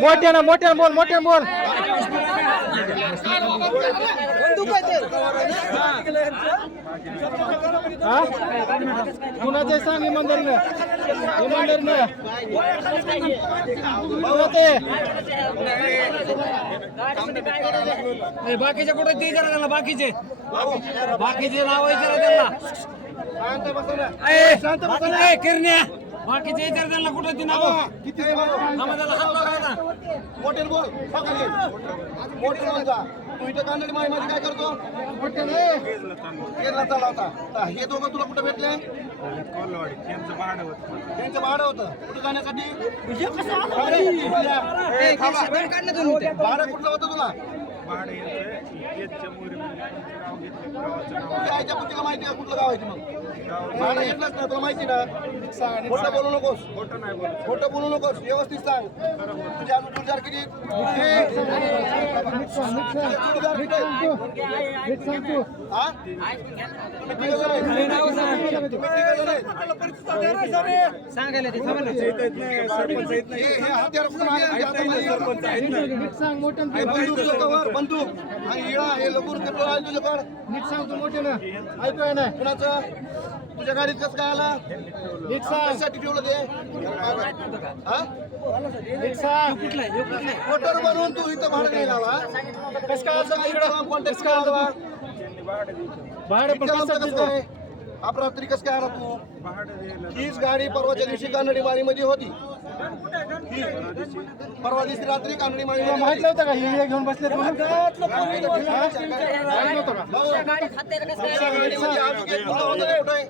मोठ्यानं मोठ्यानं बोल मोठ्यानं बोल. कुणाचे सांग इमानदारीनं कुणाचे? ए, बाकीचे कुठे ते जरा त्यांना बाकीचे. बाकीचे नाव विचारा त्यांना. ए, ए, किरण्या. बाकीचे विचार त्यांना कुठे ती नाव किती आहे बाबा? आम्हाला त्याला हात लावायचा. मोठ्यानं बोल सकाळी. मोठ्यानं बोल जा. तू इथं कानडी माईमध्ये काय करतो. केरला चालला होता हे दोघं तुला कुठं भेटले त्यांचं भाडं होतं कुठं जाण्यासाठी. भाडं कुठलं होतं तुला तुझ्या आईच्या बुद्धीला माहिती आहे? कुठलं गाव आहे ते मग? भाडं घेतलंच ना तुला माहिती ना? खोटं बोलू नकोस. खोटं बोलू नकोस. व्यवस्थित सांग. तुझ्या हे? बंदूक बंदूक. आणि इळा हे लपूर कुठून आले तुझ्याकडे. नीट सांग तू मोठे ना ऐकूय ना? कुणाचं? तुझ्या गाडीत कसं काय आला? नीट सांग. ठेवलं ते? हा? नीट सांग. मोटर बनवून तू इथं भाडं घ्यायला आला? कसं काय इकडं कॉन्टॅक्ट काय आला भाडं पण कसं काय अपरात्री कसं काय आला तू? हीच गाडी परवाच्या दिवशी कानडी माळीमध्ये होती. ही. परवा दिवशी रात्री कानडी माळी माहीत नव्हतं का? ही घेऊन बसले गाडीमध्ये किती गाडी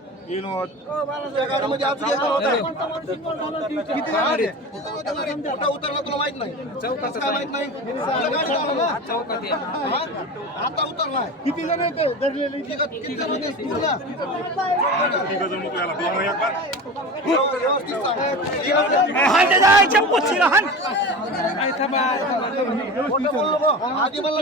कुठं उतरला तुला माहीत नाही. कसं काय माहीत नाही? हा? आता उतरलाय किती जण येते? धरलेले. किती जण होते? पूर्ण. आधी मला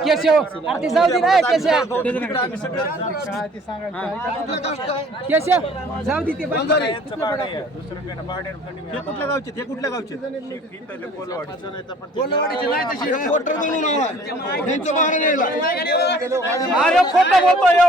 केशव अरे जाऊ दे ना केशव. कुठलं कष्ट आहे? केशव जाऊ दे ते. कुठल्या गावचे? ते कुठल्या गावचे? कोल्हावाडीचे नाही तशी. म्हणून आला. त्यांचं महाराज यायला अरे खोटं बोलतो यो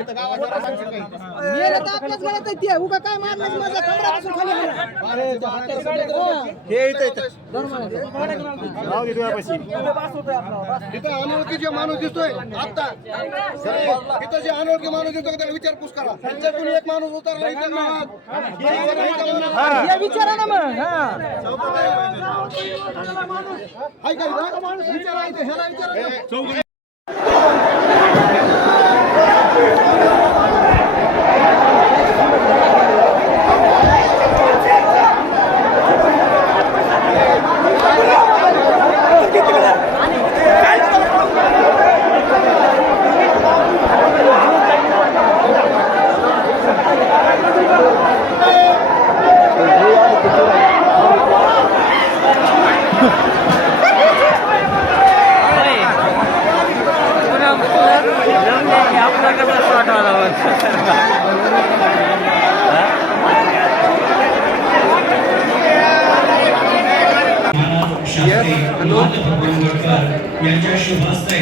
आहे? इथं अनोळखी जे माणूस दिसतोय आता इथं जे अनोळखी माणूस दिसतोय त्याला विचारपूस करा त्यांच्यातून एक माणूस उतरला इथं गावात हे जरा विचारा ना. हा. विचारा ना मग हाय का इथं? विचारा इथं, ह्याला विचारा. शास्त्री मान भगवानगडकर यांच्या शुभ हस्ते